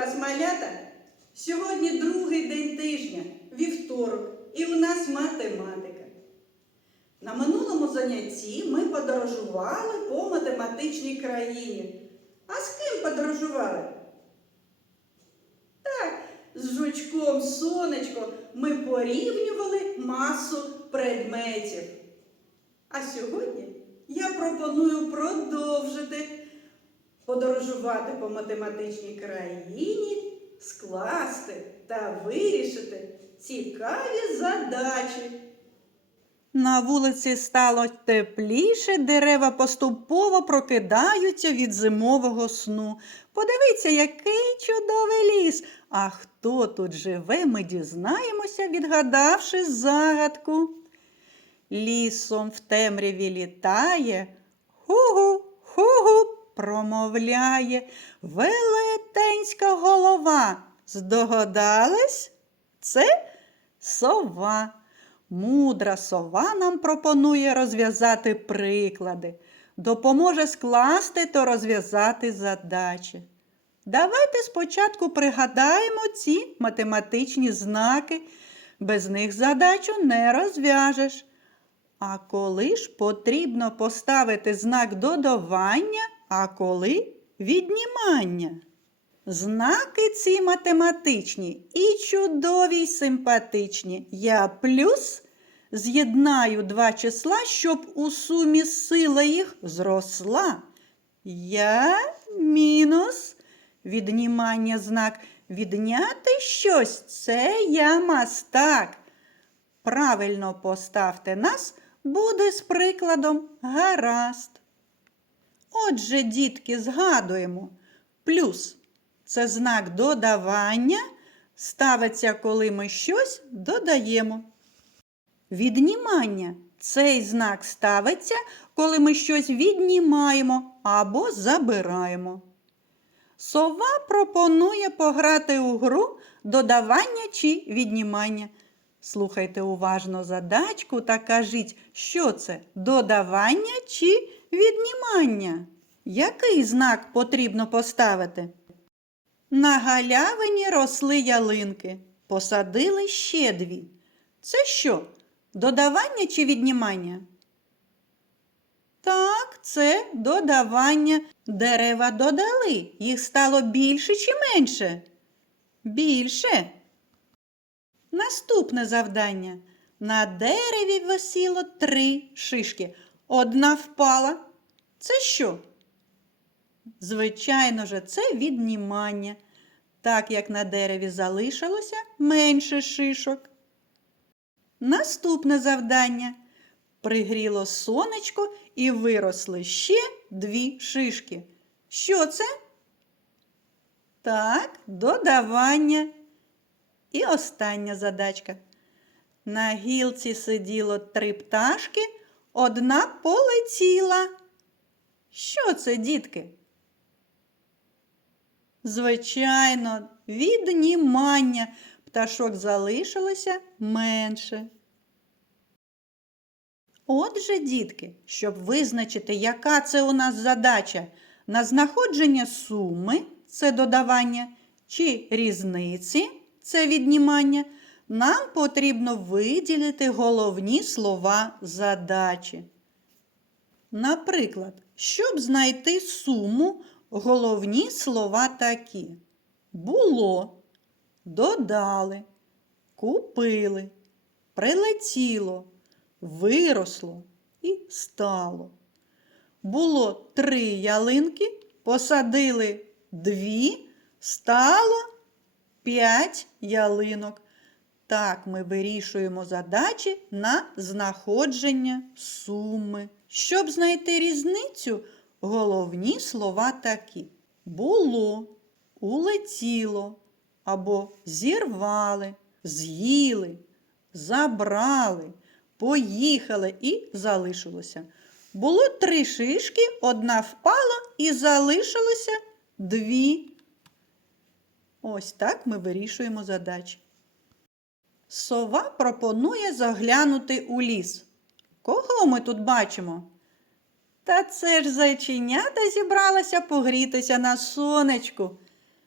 вас, малята? Сьогодні другий день тижня, вівторок, і у нас математика. На минулому занятті ми подорожували по математичній країні. А з ким подорожували? Так, з жучком сонечко ми порівнювали масу предметів. А сьогодні я пропоную продовжити подорожувати по математичній країні, скласти та вирішити цікаві задачі. На вулиці стало тепліше, дерева поступово прокидаються від зимового сну. Подивіться, який чудовий ліс. А хто тут живе, ми дізнаємося, відгадавши загадку. Лісом в темряві літає, ху-гу, ху-гу, промовляє велетенська голова. Здогадались? Це сова. Мудра сова нам пропонує розв'язати приклади, допоможе скласти та розв'язати задачі. Давайте спочатку пригадаємо ці математичні знаки, без них задачу не розв'яжеш. А коли ж потрібно поставити знак додавання, а коли віднімання? Знаки ці математичні і чудові й симпатичні. Я плюс з'єднаю два числа, щоб у сумі сила їх зросла. Я мінус віднімання знак. Відняти щось це я мастак. Правильно поставте нас, буде з прикладом гаразд. Отже, дітки, згадуємо. Плюс це знак додавання, ставиться, коли ми щось додаємо. Віднімання цей знак ставиться, коли ми щось віднімаємо або забираємо. Сова пропонує пограти у гру додавання чи віднімання. Слухайте уважно задачку та кажіть, що це додавання чи віднімання? Який знак потрібно поставити? На галявині росли ялинки. Посадили ще дві. Це що? Додавання чи віднімання? Так, це додавання. Дерева додали. Їх стало більше чи менше? Більше. Наступне завдання. На дереві висіло три шишки. Одна впала. Це що? Звичайно же, це віднімання, так як на дереві залишилося менше шишок. Наступне завдання. Пригріло сонечко і виросли ще дві шишки. Що це? Так, додавання. І остання задачка. На гілці сиділо три пташки, одна полетіла. Що це, дітки? Звичайно, віднімання пташок залишилося менше. Отже, дітки, щоб визначити, яка це у нас задача на знаходження суми це додавання, чи різниці це віднімання, нам потрібно виділити головні слова задачі. Наприклад, щоб знайти суму, головні слова такі: було, додали, купили, прилетіло, виросло і стало. Було три ялинки, посадили дві, стало п'ять ялинок. Так ми вирішуємо задачі на знаходження суми. Щоб знайти різницю, головні слова такі: було, улетіло або зірвали, з'їли, забрали, поїхали і залишилося. Було три шишки, одна впала і залишилося дві. Ось так ми вирішуємо задачі. Сова пропонує заглянути у ліс. Кого ми тут бачимо? Та це ж зайченята зібралася погрітися на сонечку.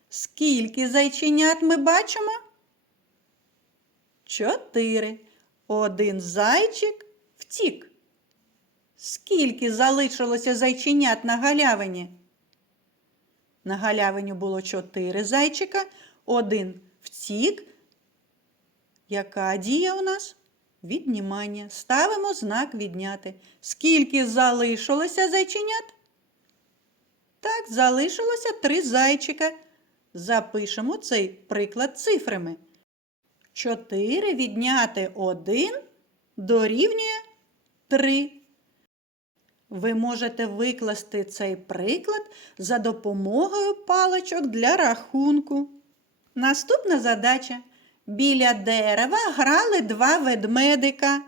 Скільки зайченят ми бачимо? Чотири. Один зайчик втік. Скільки залишилося зайченят на галявині? На галявині було чотири зайчика, один втік. Яка дія у нас? Віднімання. Ставимо знак відняти. Скільки залишилося зайченят? Так, залишилося три зайчика. Запишемо цей приклад цифрами. 4 відняти 1 дорівнює 3. Ви можете викласти цей приклад за допомогою паличок для рахунку. Наступна задача. Біля дерева грали два ведмедика.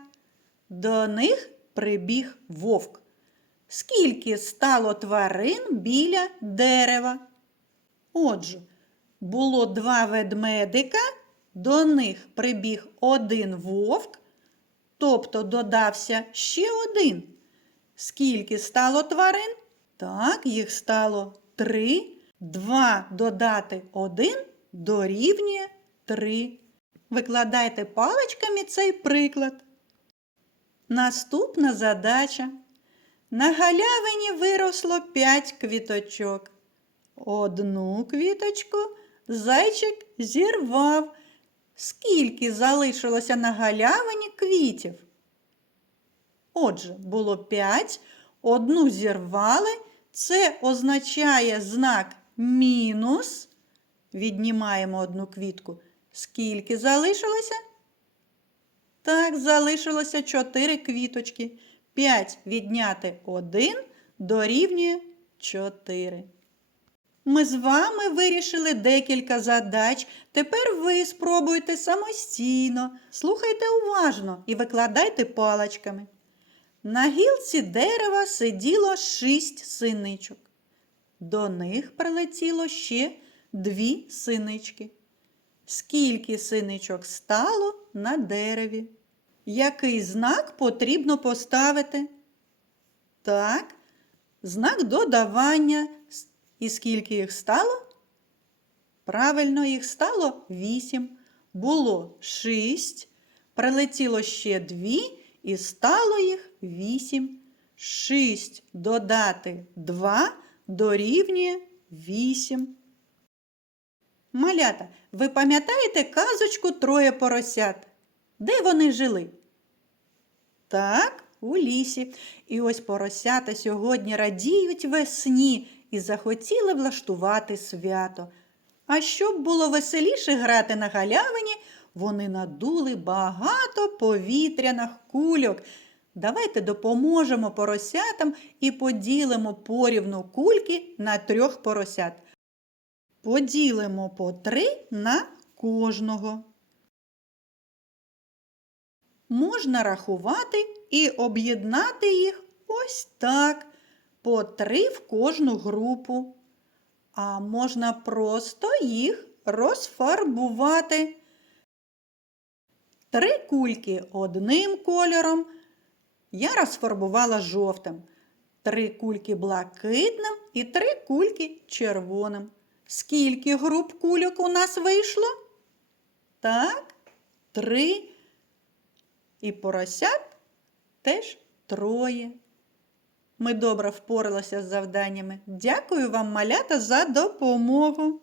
До них прибіг вовк. Скільки стало тварин біля дерева? Отже, було два ведмедика, до них прибіг один вовк, тобто додався ще один. Скільки стало тварин? Так, їх стало три. Два додати один дорівнює три. Викладайте паличками цей приклад. Наступна задача. На галявині виросло п'ять квіточок. Одну квіточку зайчик зірвав. Скільки залишилося на галявині квітів? Отже, було п'ять, одну зірвали. Це означає знак мінус. Віднімаємо одну квітку. Скільки залишилося? Так, залишилося 4 квіточки. 5 відняти 1 дорівнює 4. Ми з вами вирішили декілька задач. Тепер ви спробуйте самостійно. Слухайте уважно і викладайте паличками. На гілці дерева сиділо шість синичок. До них прилетіло ще дві синички. Скільки синичок стало на дереві? Який знак потрібно поставити? Так, знак додавання. І скільки їх стало? Правильно, їх стало вісім. Було шість. Прилетіло ще дві і стало їх вісім. Шість додати два дорівнює вісім. Малята, ви пам'ятаєте казочку троє поросят? Де вони жили? Так, у лісі. І ось поросята сьогодні радіють весні і захотіли влаштувати свято. А щоб було веселіше грати на галявині, вони надули багато повітряних кульок. Давайте допоможемо поросятам і поділимо порівну кульки на трьох поросят. Поділимо по три на кожного. Можна рахувати і об'єднати їх ось так, по три в кожну групу. А можна просто їх розфарбувати. Три кульки одним кольором. Я розфарбувала жовтим. Три кульки блакитним і три кульки червоним. Скільки груп кульок у нас вийшло? Так, три. І поросят теж троє. Ми добре впоралися з завданнями. Дякую вам, малята, за допомогу.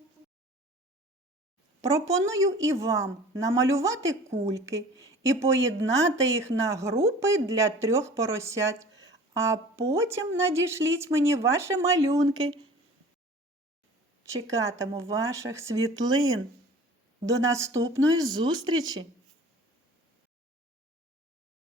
Пропоную і вам намалювати кульки і поєднати їх на групи для трьох поросят, а потім надішліть мені ваші малюнки. Чекатиму ваших світлин. До наступної зустрічі!